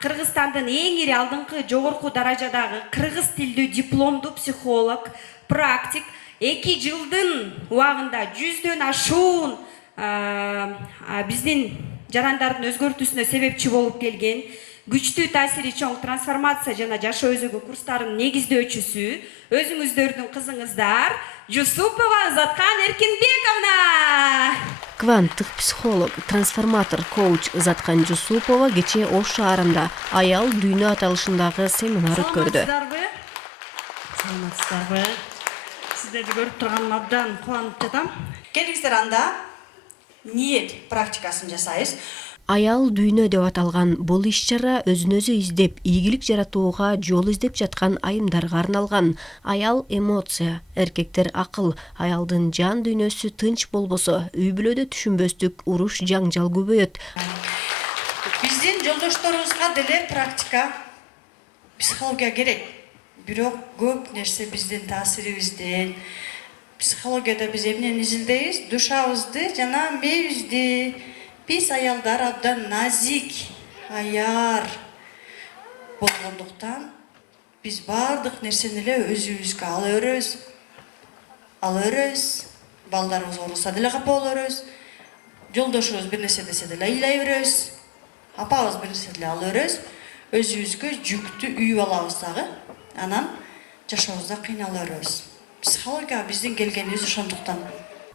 Кыргызстандын эң ири алдыңкы жогорку даражадагы кыргыз тилдүү дипломдуу психолог, практик 2 жылдын убагында 100дөн ашуун биздин жарандардын өзгөртүүсүнө себепчи болуп келген, күчтүү таасири чоң трансформация жана жашоо өзөгү курстарынын негиздөөчүсү, өзүңүздөрдүн кызыңыздар Жусупова Заткан Эркинбековна. Кванттык психолог, трансформатор, коуч Заткан Жусупова кечээ Ош шаарында аял дүйнө аталышындагы семинар өткөрдү. Саламатсыздарбы? Сиздерди көрүп турганыма абдан кубанып жатам. Келиңиздер анда ниет практикасын жасайбыз. Аял дүйнө деп аталган бул иш-чара өзүн-өзү издеп, ийгилик жаратууга жол издеп жаткан айымдарга арналган. Аял эмоция, эркектер акыл, аялдын жан дүйнөсү тынч болбосо, үй-бүлөдө түшүнбөстүк, уруш, жаңжал көбөйөт. Биздин жолдошторубузга деле практика, психология керек. Бирок көп нерсе биздин таасирибизден, психологияда биз эмнени изилдейбиз? Душабызды жана мээбизди. Биз аялдар абдан назик, аяр болгондуктан биз бардык нерсени эле өзүбүзгө ала өрөбүз. Балдарыбыз оорусса деле капа боло өрөбүз. Жолдошубуз бир нерсе десе деле ыйлай беребиз. Апабыз бир нерсе деле ала өрөбүз. Өзүбүзгө жүктү үйүп алабыз дагы. Анан жашообузда кыйнала өрөбүз. Психология биздин келгенибиз ошондуктан.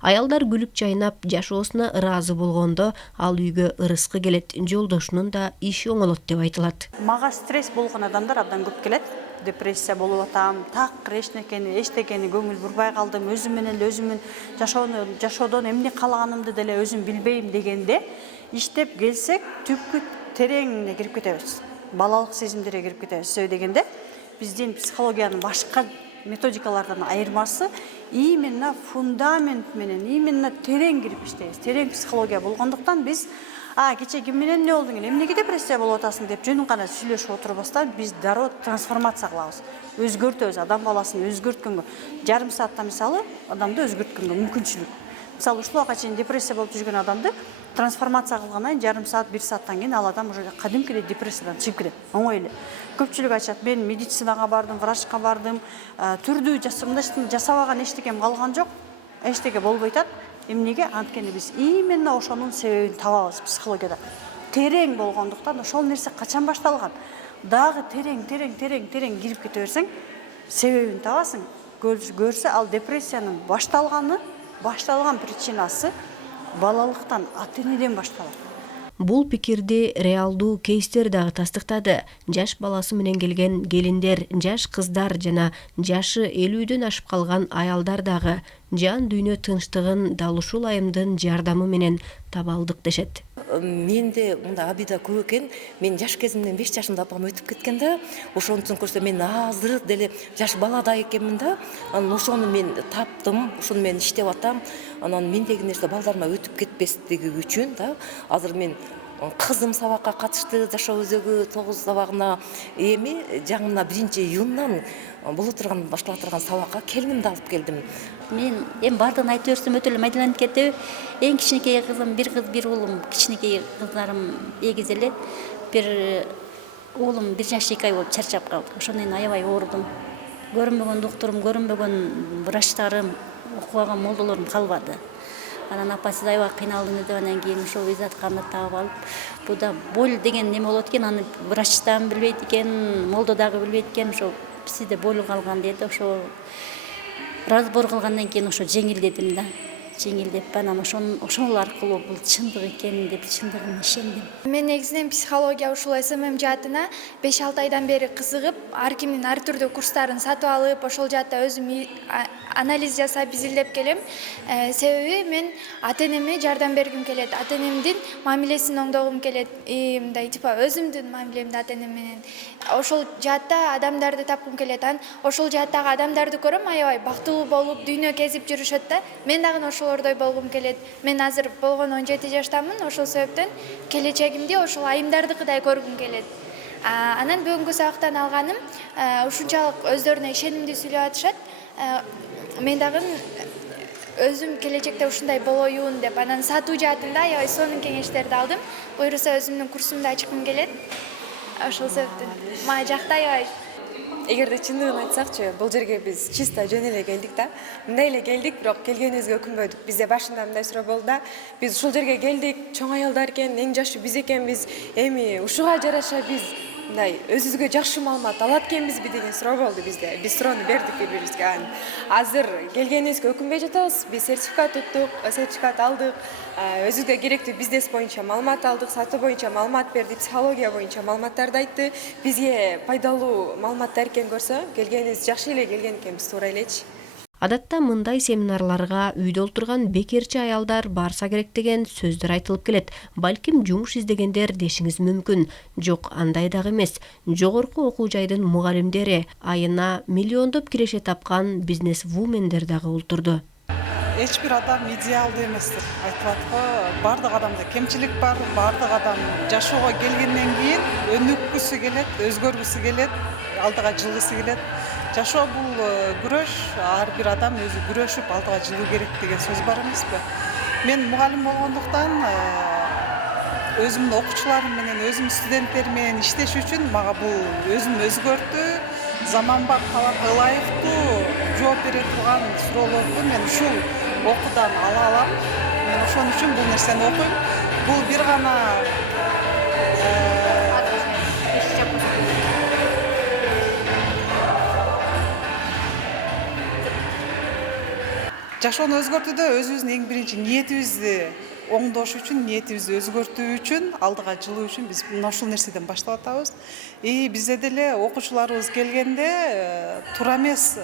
Аялдар күлүп жайнап, жашоосуна ыраазы болгондо, ал үйгө ырыскы келет, жолдошунун да иши оңолот деп айтылат. Мага стресс болгон адамдар абдан көп келет. Депрессия болуп атам, такыр эчтекени көңүл бурбай калдым, өзүм менен жашоодон эмне каалаганымды деле өзүм билбейм дегенде иштеп келсек, түпкү тереңине кирип кетебиз. Балалык сезимдерге кирип кетебиз. Себеби дегенде биздин психологиянын башка методикалардан айырмасы именно фундамент менен, именно терең кирип иштейбиз. Терең психология болгондуктан биз кече ким менен эмне болдуң эле, эмнеге депрессия болуп атасың деп жөнүн гана сүйлөшүп отурбастан биз дароо трансформация кылабыз. Өзгөртөбүз, адам баласын өзгөрткөнгө, жарым саатта мисалы адамды өзгөрткөнгө мүмкүнчүлүк. Мисалы ушул убакка чейин депрессия болуп жүргөн адамды трансформация кылгандан жарым саат, 1 сааттан кийин ал адам уже кадимкидей депрессиядан чыгып кетет. Оңой эле. Көпчүлүк айтышат, мен медицинага бардым, врачка бардым, түрдүү жасабаган эчтекем калган жок, эчтеке болбой атат. Эмнеге? Анткени биз именно ошонун себебин табабыз психологияда. Терең болгондуктан ошол нерсе качан башталган? Дагы терең кирип кете берсең, себебин табасың. Көрсө ал депрессиянын башталган причинасы балалыктан, ата-энеден башталат. Бул пикирди реалдуу кейстер дагы тастыктады. Жаш баласы менен келген келиндер, жаш кыздар жана жашы 50дөн ашып калган аялдар дагы жан дүйнө тынчтыгын дал ушул айымдын жардамы менен таба алдык дешет. Менде мында абида көп экен. Мен жаш кезимден 5 жашымда апам өтүп кеткен да, ошонтун көрсө мен азыр деле жаш баладай экенмин да. Анан ошону мен таптым, ошону мен иштеп атам. Анан мендеги нерсе балдарыма өтүп кетпестиги үчүн да, азыр мен кызым сабакка катышты, жашоо өзөгү 9 сабагына эми жаңына 1-июндан боло турган баштала турган сабакка келинимди алып келдим. Мен эми бардыгын айтып берсем өтө эле майдаланып кетип, эң кичинекей кызым, бир кыз, бир уулум, кичинекей кыздарым эгиз эле. Бир уулум 1 жаш 2 ай болуп чарчап калды. Ошондон аябай оорудум. Көрүнбөгөн докторум, көрүнбөгөн врачтарым, окубаган молдолорум калбады. Анан апасы аябай кыйналдым деп анан кийин ошол Затканды таап алып, буда боль деген неме болот экен, аны врач дагы билбейт экен, молдо дагы билбейт экен, ошо сизде боль калган деди. Ошо разбор кылгандан кийин ошо жеңилдедим да. Жеңилдеп анан ошол аркылуу бул чындык экенин деп чындыгына ишендим. Мен негизинен психология ушул СММ жаатына 5-6 айдан бери кызыгып, ар кимдин ар түрдүү курстарын сатып алып, ошол жаатта өзүм анализ жасап изилдеп келем. Себеби мен ата-энеме жардам бергим келет, ата-энемдин мамилесин оңдогум келет, мындай типа өзүмдүн мамилемди ата-энем менен. Ошол жаатта адамдарды тапкым келет. Ошол жааттагы адамдарды көрөм, аябай бактылуу болуп, дүйнө кезип жүрүшөт да. Мен дагы ошолордой болгум келет. Мен азыр болгон 17 жаштамын, ошол себептен келечегимди ошол айымдардыкыдай көргүм келет. Анан бүгүнкү сабактан алганым, ушунчалык өздөрүнө ишенимдүү сүйлөп атышат. Мен дагы өзүм келечекте ушундай болоюн деп, анан сатуу жаатында аябай сонун кеңештерди алдым. Буюрса өзүмдүн курсумду ачкым келет. ошол себептен мага жактай эле. Эгерде чындыгын айтсакчы, бул жерге биз чисто жөн эле келдик да. Мындай эле келдик, бирок келгенибизге өкүнбөдүк. Бизде башында мындай суроо болду да. Биз ушул жерге келдик, чоң аялдар экен, эң жашы биз экенбиз. Эми ушуга жараша биз мындай өзүбүзгө жакшы маалымат алат экенбизби деген суроо болду бизде. Биз суроону бердик бири-бирибизге. Азыр келгенибизге өкүнбөй жатабыз. Биз сертификат уттук, сертификат алдык. Өзүбүзгө керектүү бизнес боюнча маалымат алдык, сатуу боюнча маалымат берди, психология боюнча маалыматтарды айтты. Бизге пайдалуу маалыматтар экен көрсө, келгенибиз жакшы эле келген экенбиз, туура элечи. Адатта мындай семинарларга үйдө олтурган бекерчи аялдар барса керек деген сөздөр айтылып келет. Балким жумуш издегендер дешиңиз мүмкүн. Жок, андай дагы эмес. Жогорку окуу жайдын мугалимдери, айына миллиондоп киреше тапкан бизнес-вумендер дагы олтурду. Эч бир адам идеалдуу эмес деп айтылат го. Бардык адамда кемчилик бар, бардык адам жашоого келгенден кийин өнүккүсү келет, өзгөргүсү келет, алдыга жылгысы келет. Жашоо бул күрөш, ар бир адам өзү күрөшүп алдыга жылуу керек деген сөз бар эмеспи? Мен мугалим болгондуктан өзүмдүн окуучуларым менен, өзүмдүн студенттерим менен иштеш үчүн мага бул өзүм өзгөртүү, заманбап талапка ылайыктуу жооп бере турган суроолорду мен ушул окуудан ала алам. Мен ошон үчүн бул нерсени окуйм. Бул бир гана жашоону өзгөртүүдө өзүбүздүн эң биринчи ниетибизди оңдош үчүн, ниетибизди өзгөртүү үчүн, алдыга жылуу үчүн биз мына ушул нерседен баштап атабыз. Бизде деле окуучуларыбыз келгенде туура эмес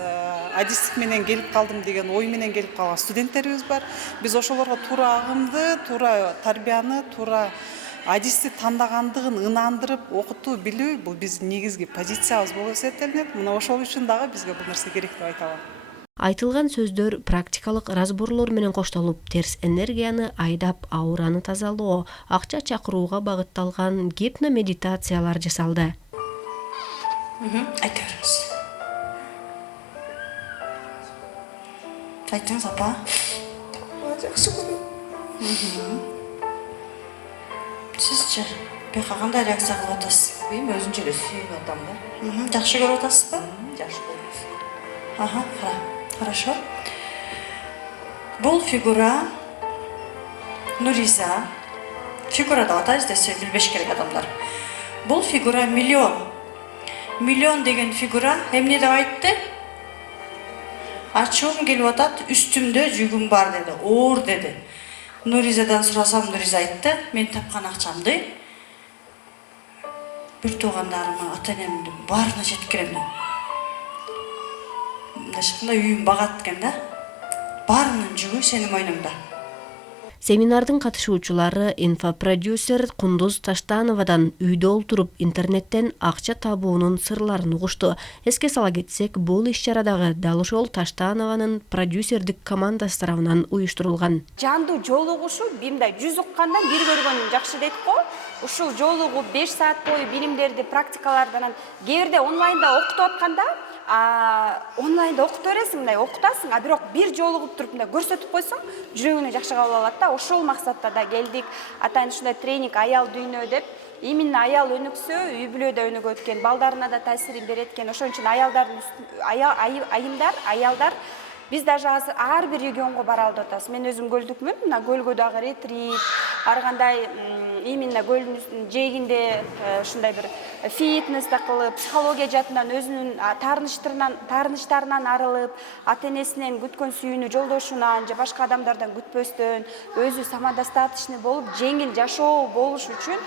адистик менен келип калдым деген ой менен келип калган студенттерибиз бар. Биз ошолорго туура агымды, туура тарбияны, туура адисти тандагандыгын ынандырып окутуу билүү бул биздин негизги позициябыз болуп эсептелинет. Мына ошол үчүн дагы бизге бул нерсе керек деп айта алам. Айтылган сөздөр практикалык разборлор менен коштолуп, терс энергияны айдап, аураны тазалоо, акча чакырууга багытталган гипномедитациялар жасалды. Айта беріңіз. Айтыңыз, апа. Жақсы көрем. Сіз беқа қандай реакция қылып атасыз? Мен өзүнчө эле сүйүнүп атам да. Жақсы көріп атасыз ба? Жакшы көрөбүз. Ага, хорошо. Бұл фигура Нуриза. Фигура да атайыз десе билбеш керек адамдар. Бұл фигура миллион. Миллион деген фигура эмне деп айтты? Ачуум келип атат, үстүмдө жүгүм бар деди, оор деди. Нуризадан сурасам, Нуриза айтты, мен тапкан акчамды бир туугандарыма, ата-энемдин баарына жеткирем деп. Мындайча үйүм багат экен да. Баарынын жүгү сенин мойнуңда. Семинардын катышуучулары инфопродюсер Кундуз Таштановадан үйдө олтуруп интернеттен акча табуунун сырларын угушту. Эске сала кетсек, бул иш-чарадагы дал ошол Таштанованын продюсердик командасы тарабынан уюштурулган. Жандуу жолугушуу мындай 100 уккандан 1 көргөнүн жакшы дейт го. Ушул жолугуп 5 саат бою билимдерди, практикалардан кээ бирде онлайнда окутуп атканда, онлайнда окутуп бересиң, мындай окутасың, бирок бир жолугуп туруп мындай көрсөтүп койсоң, жүрөгүнө жакшы кабыл алат да. Ошол максатта да келдик. Атайын ушундай тренинг аял дүйнө деп, именно аял өнүксө, үй бүлөдө өнүгөт экен, балдарына да таасирин берет экен. Ошон үчүн аялдардын аялдар биз даже азыр ар бир регионго бара алып атабыз. Мен өзүм көлдүкмүн, мына көлгө дагы ретрит, ар кандай именно көлдүн жээгинде ушундай бир фитнес да кылып, психология жаатынан өзүнүн таарынычтарынан арылып, ата-энесинен күткөн сүйүүнү жолдошунан же башка адамдардан күтпөстөн, өзү самодостаточный болуп, жеңил жашоо болуш үчүн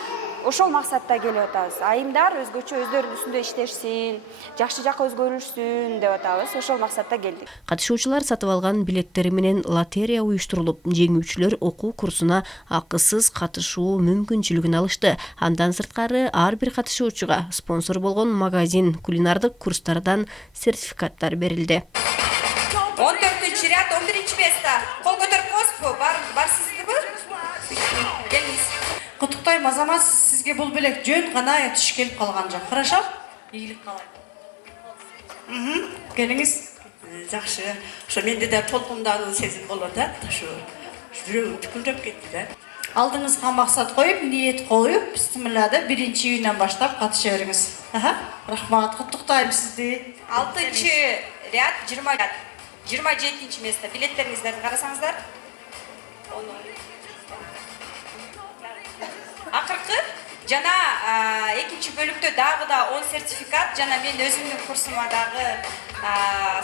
ошол максатта келип атабыз. Айымдар өзгөчө өздөрүнүн үстүндө иштешсин, жакшы жакка өзгөрүшсүн деп атабыз. Ошол максатта келдик. Катышуучулар сатып алган билеттери менен лотерея уюштурулуп, жеңүүчүлөр окуу курсуна акысыз катышуу мүмкүнчүлүгүн алышты. Андан сырткары ар бир катышуучуга спонсор болгон магазин кулинардык курстардан сертификаттар берилди. 14-чү ряд, 11-чи место. Кол көтөрүп коесузбу? Бар сиздиби? Келиңиз. Куттуктайм, Азамат, сизге бул белек жөн гана түш келип калган жок. Хорошо? Ийгилик каалайм. Келиңиз. Жакшы. Ошо менде да толкундануу сезим болот да. Ошо жүрөгүм түкүлдөп кетти да. алдыңызға мақсат қойып, ниет қойып, бисмиллада 1-июньнан баштап қатыша беріңіз. Рахмат, құттықтаймын сізді. 6-чы ряд, 20 ряд. 27-ші место. Билеттеріңіздерді қарасаңыздар. Ақырқы, жана экинчи бөлүктө дагы да 10 сертификат, жана мен өзүмдүн курсума дагы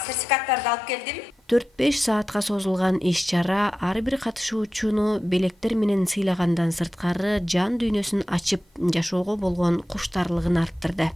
сертификаттарды алып келдим. 4-5 саатка созулган иш-чара ар бир катышуучуну белектер менен сыйлагандан сырткары жан дүйнөсүн ачып жашоого болгон куштарлыгын арттырды.